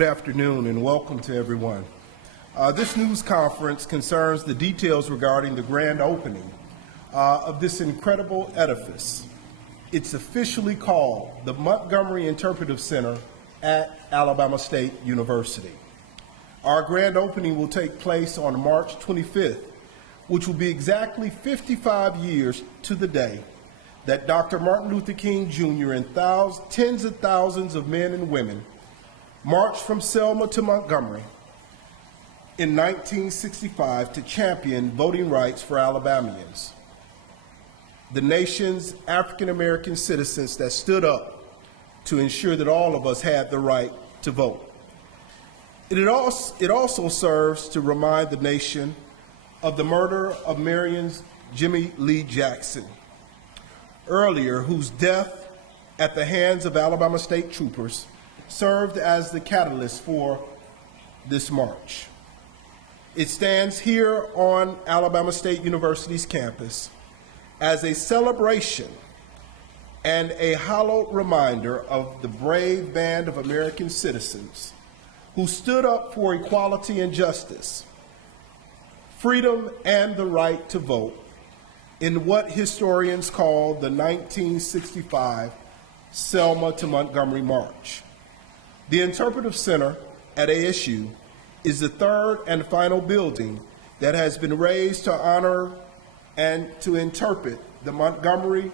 Good afternoon and welcome to everyone. This news conference concerns the details regarding the grand opening of this incredible edifice. It's officially called the Montgomery Interpretive Center at Alabama State University. Our grand opening will take place on March 25th, which will be exactly 55 years to the day that Dr. Martin Luther King Jr. and tens of thousands of men and women marched from Selma to Montgomery in 1965 to champion voting rights for Alabamians, the nation's African-American citizens that stood up to ensure that all of us had the right to vote. It also serves to remind the nation of the murder of Marion's Jimmy Lee Jackson, earlier, whose death at the hands of Alabama State troopers served as the catalyst for this march. It stands here on Alabama State University's campus as a celebration and a hallowed reminder of the brave band of American citizens who stood up for equality and justice, freedom and the right to vote in what historians call the 1965 Selma to Montgomery March. The Interpretive Center at ASU is the third and final building that has been raised to honor and to interpret the Montgomery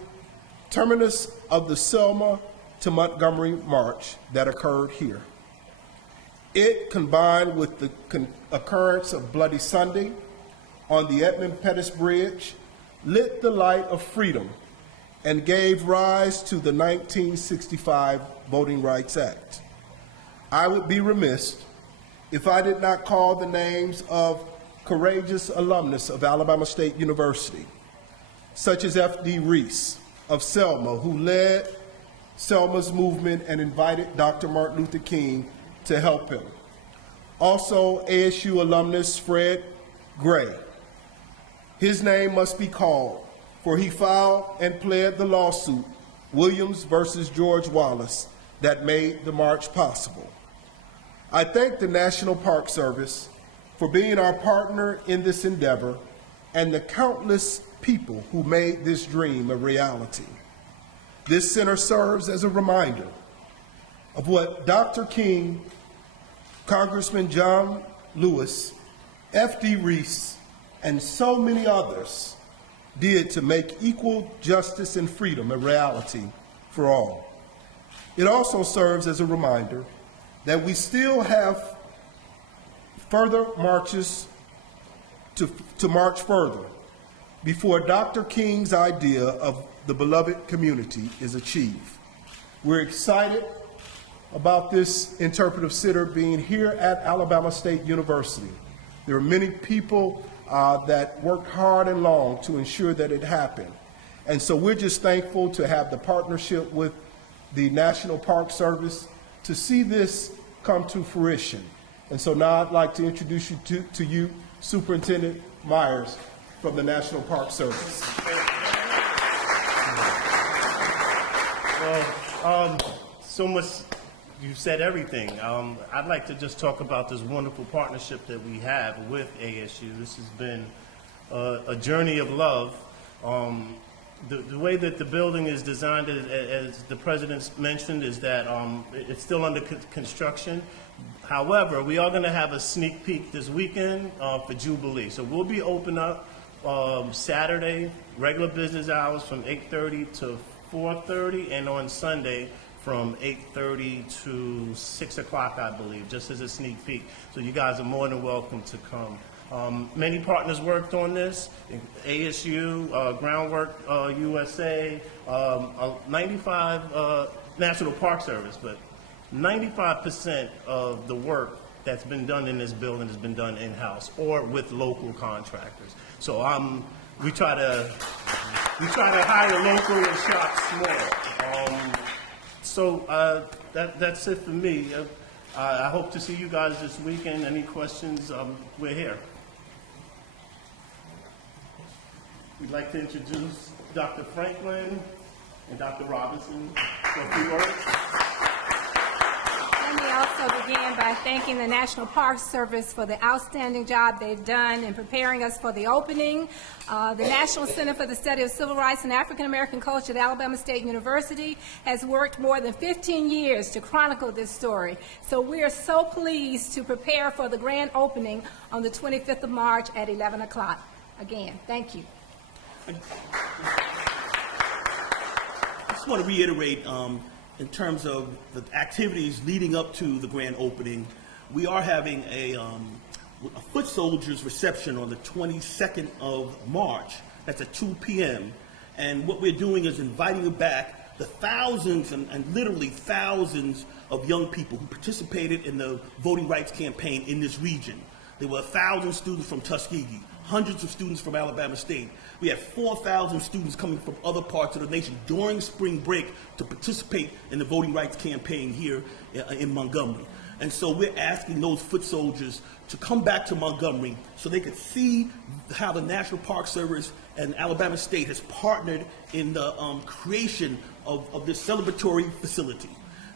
terminus of the Selma to Montgomery March that occurred here. It, combined with the occurrence of Bloody Sunday on the Edmund Pettus Bridge, lit the light of freedom and gave rise to the 1965 Voting Rights Act. I would be remiss if I did not call the names of courageous alumnus of Alabama State University, such as F.D. Reese of Selma, who led Selma's movement and invited Dr. Martin Luther King to help him. Also, ASU alumnus Fred Gray. His name must be called, for he filed and pled the lawsuit, Williams versus George Wallace, that made the march possible. I thank the National Park Service for being our partner in this endeavor and the countless people who made this dream a reality. This center serves as a reminder of what Dr. King, Congressman John Lewis, F.D. Reese, and so many others did to make equal justice and freedom a reality for all. It also serves as a reminder that we still have further marches to march further before Dr. King's idea of the beloved community is achieved. We're excited about this interpretive center being here at Alabama State University. There are many people that worked hard and long to ensure that it happened. And so we're just thankful to have the partnership with the National Park Service to see this come to fruition. And so now I'd like to introduce you to you, Superintendent Myers from the National Park Service. Well, so much, you've said everything. I'd like to just talk about this wonderful partnership that we have with ASU. This has been a journey of love. The way that the building is designed, as the President mentioned, is that it's still under construction. However, we are going to have a sneak peek this weekend for Jubilee. So we'll be open up Saturday, regular business hours from 8:30 to 4:30, and on Sunday from 8:30 to 6 o'clock, I believe, just as a sneak peek. So you guys are more than welcome to come. Many partners worked on this, ASU, Groundwork USA, 95 National Park Service, but 95% of the work that's been done in this building has been done in-house or with local contractors. So we try to hire local and shop small. That's it for me. I hope to see you guys this weekend. Any questions? We're here. We'd like to introduce Dr. Franklin and Dr. Robinson for a few words. And we also also begin by thanking the National Park Service for the outstanding job they've done in preparing us for the opening. The National Center for the Study of Civil Rights and African American Culture at Alabama State University has worked more than 15 years to chronicle this story. So we are so pleased to prepare for the grand opening on the 25th of March at 11 o'clock. Again, thank you. I just want to reiterate, in terms of the activities leading up to the grand opening, we are having a foot soldiers reception on the 22nd of March. That's at 2 p.m. And what we're doing is inviting back the thousands and literally thousands of young people who participated in the voting rights campaign in this region. There were 1,000 students from Tuskegee, hundreds of students from Alabama State. We had 4,000 students coming from other parts of the nation during spring break to participate in the voting rights campaign here in Montgomery. And so we're asking those foot soldiers to come back to Montgomery so they could see how the National Park Service and Alabama State has partnered in the creation of this celebratory facility.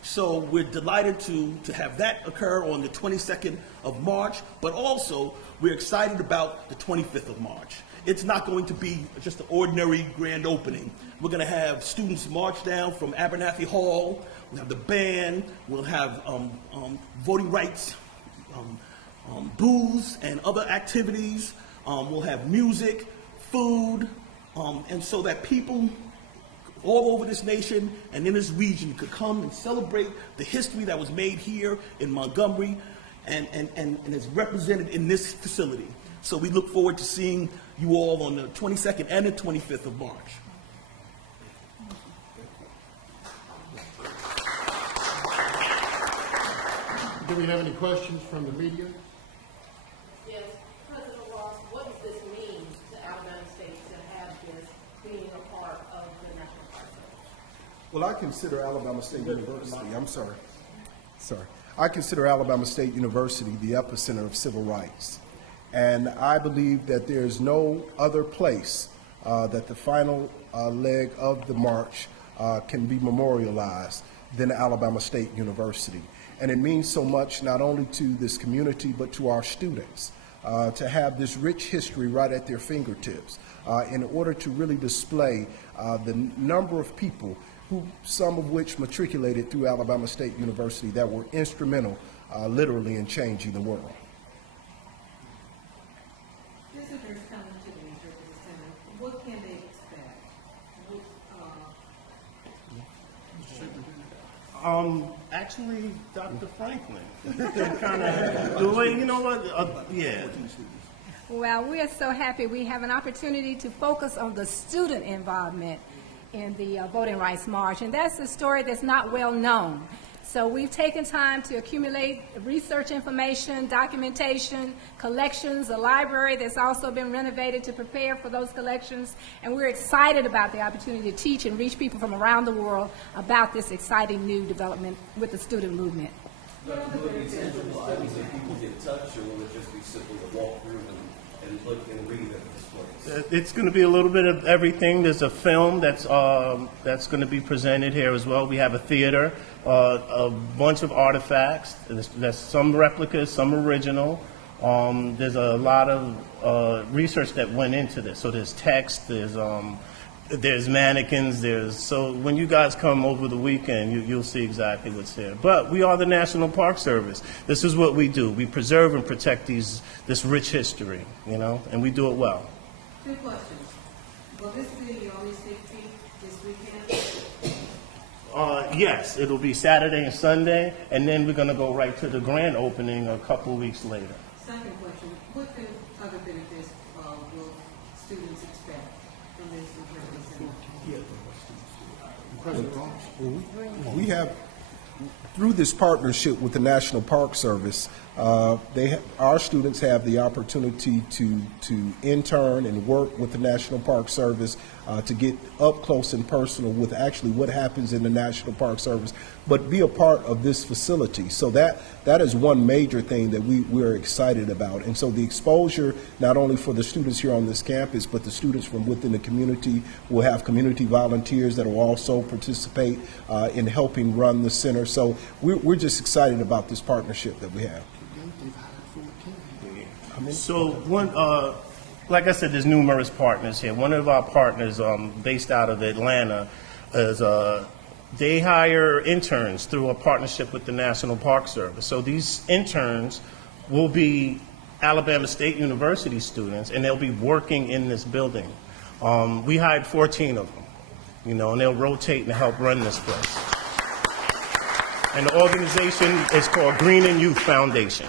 So we're delighted to have that occur on the 22nd of March, but also we're excited about the 25th of March. It's not going to be just an ordinary grand opening. We're going to have students march down from Abernathy Hall. We'll have the band. We'll have voting rights booths and other activities. We'll have music, food, and so that people all over this nation and in this region could come and celebrate the history that was made here in Montgomery and is represented in this facility. So we look forward to seeing you all on the 22nd and the 25th of March. Do we have any questions from the media? Yes, President Ross, what does this mean to Alabama State to have this being a part of the National Park Service? Well, I consider Alabama State University, I consider Alabama State University the epicenter of civil rights. And I believe that there's no other place that the final leg of the march can be memorialized than Alabama State University. And it means so much not only to this community, but to our students to have this rich history right at their fingertips in order to really display the number of people who, some of which matriculated through Alabama State University that were instrumental literally in changing the world. Visitors coming to the Interpretive Center, what can they expect? Actually, Dr. Franklin. Kind of the way, you know what? Yeah. Well, we are so happy we have an opportunity to focus on the student involvement in the Voting Rights March, and that's a story that's not well known. So we've taken time to accumulate research information, documentation, collections, a library that's also been renovated to prepare for those collections, and we're excited about the opportunity to teach and reach people from around the world about this exciting new development with the student movement. Will it be tangible items that people get touched, or will it just be simple to walk through and look and read at this place? It's going to be a little bit of everything. There's a film that's going to be presented here as well. We have a theater, a bunch of artifacts. There's some replicas, some original. There's a lot of research that went into this. So there's text, there's mannequins, so when you guys come over the weekend, you'll see exactly what's there. But we are the National Park Service. This is what we do. We preserve and protect this rich history, and we do it well. Two questions. Will this be the only state feed this weekend? Yes, it'll be Saturday and Sunday, and then we're going to go right to the grand opening a couple weeks later. Second question, what other benefits will students expect from this Interpretive Center? President Ross? We have, through this partnership with the National Park Service, Our students have the opportunity to intern and work with the National Park Service to get up close and personal with actually what happens in the National Park Service, but be a part of this facility. So that is one major thing that we're excited about. And so the exposure, not only for the students here on this campus, but the students from within the community. We'll have community volunteers that will also participate in helping run the center. So we're just excited about this partnership that we have. So like I said, there's numerous partners here. One of our partners, based out of Atlanta, is they hire interns through a partnership with the National Park Service. So these interns will be Alabama State University students, and they'll be working in this building. We hired 14 of them, and they'll rotate and help run this place. And the organization is called Green and Youth Foundation.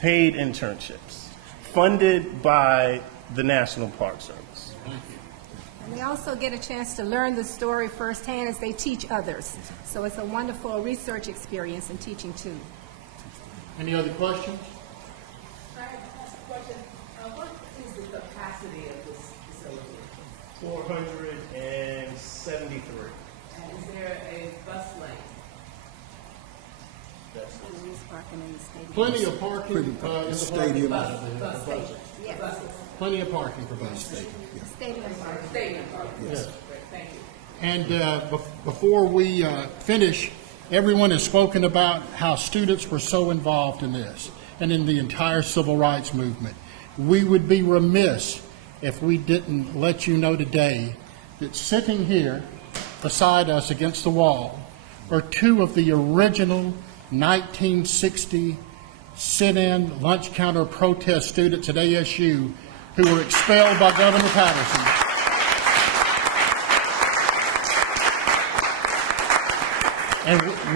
Paid internships, funded by the National Park Service. And they also get a chance to learn the story firsthand as they teach others. So it's a wonderful research experience and teaching too. Any other questions? I have a question. What is the capacity of this facility? 473. And is there a bus lane? Parking in the stadium. Plenty of parking in the Stadium. Bus station? Yes. Buses? Plenty of parking for buses. Stadium parking. Stadium parking? Yes. Great, thank you. And before we finish, everyone has spoken about how students were so involved in this and in the entire civil rights movement. We would be remiss if we didn't let you know today that sitting here beside us against the wall are two of the original 1960 sit-in lunch counter protest students at ASU who were expelled by Governor Patterson. And